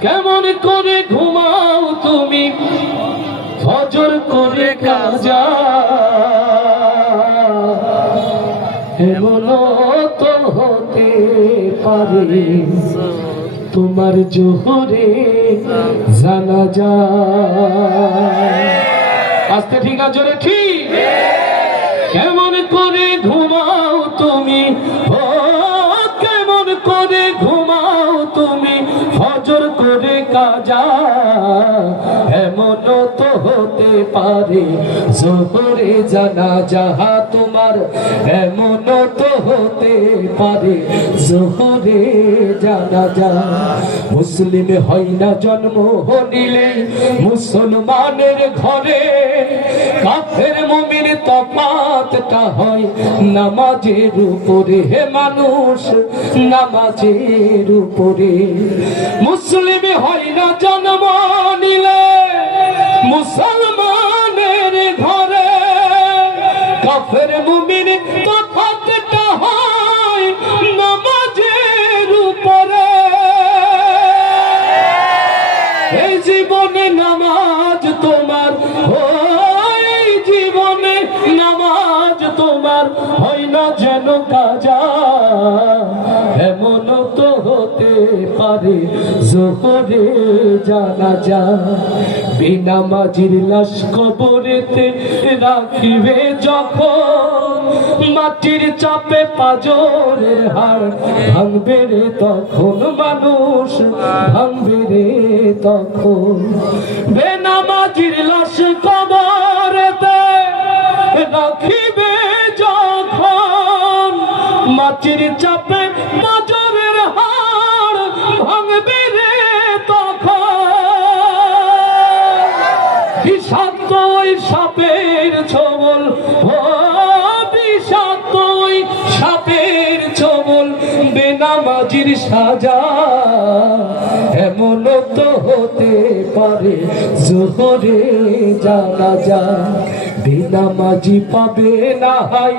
কেমন করে ঘুমাও তুমি? ফজর করে কাজা। এমন তো হতে পারে। তোমার জোহরে জানা যায় আস্তে ঠিক আছে ঠিক। কাজা। হতে পারে, জোহরে জানা যাহা তোমার। এমন তো হতে পারে, জোহরে জানা যা মুসলিম হয় না জন্ম নিলে মুসলমানের ঘরে কাফের মুমিন তফাতটা হয় নামাজের উপরে। হে মানুষ, নামাজের উপরে। মুসলিম হয় না জন্ম নিলে, মুসলমানের ঘরে। কাফের মুমিন তোমার হয় না যেন কাজা? এমন তো হতে পারে, জোহরে জানা যা বিনা মাঝির লাশ কবরেতে রাখিবে যখন। মাটির চাপে পাজরের হাড় ভাঙবে রে তখন মানুষ, ভাঙবে রে তখন। মাটির চাপে পাজরের হাড় ভাঙবে রে তখন। বিষাক্ত ওই সাপের ছবল, ও বিষাক্ত ওই সাপের ছবল, বেনামাজির সাজা এমন তো হতে পারে, জোহরে জানা যা বেনামাজি পাবে না হাই।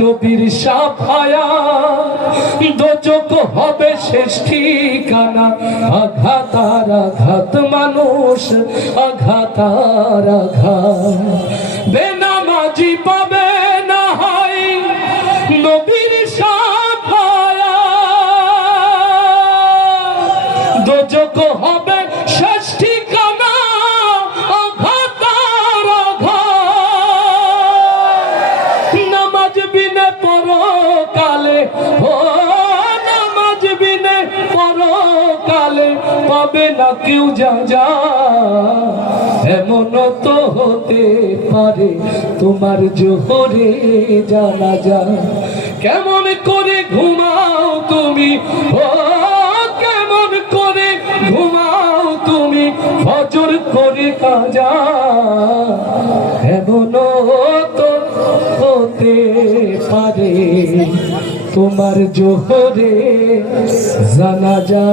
নবীর সাফায়া দোচক হবে শেষ ঠিকানা। আঘাত আর আঘাত মানুষ, আঘাত আর আঘাত। বেনামাজি পাবে না হাই, নবীর সাফায়া। দোচক হবে পাবে না কেউ যা যা। এমন তো হতে পারে তোমার জোহরে জানা যা কেমন করে ঘুমাও তুমি? ও, কেমন করে ঘুমাও তুমি? ফজর করে কাজা। তোমার জোহরে জানা যা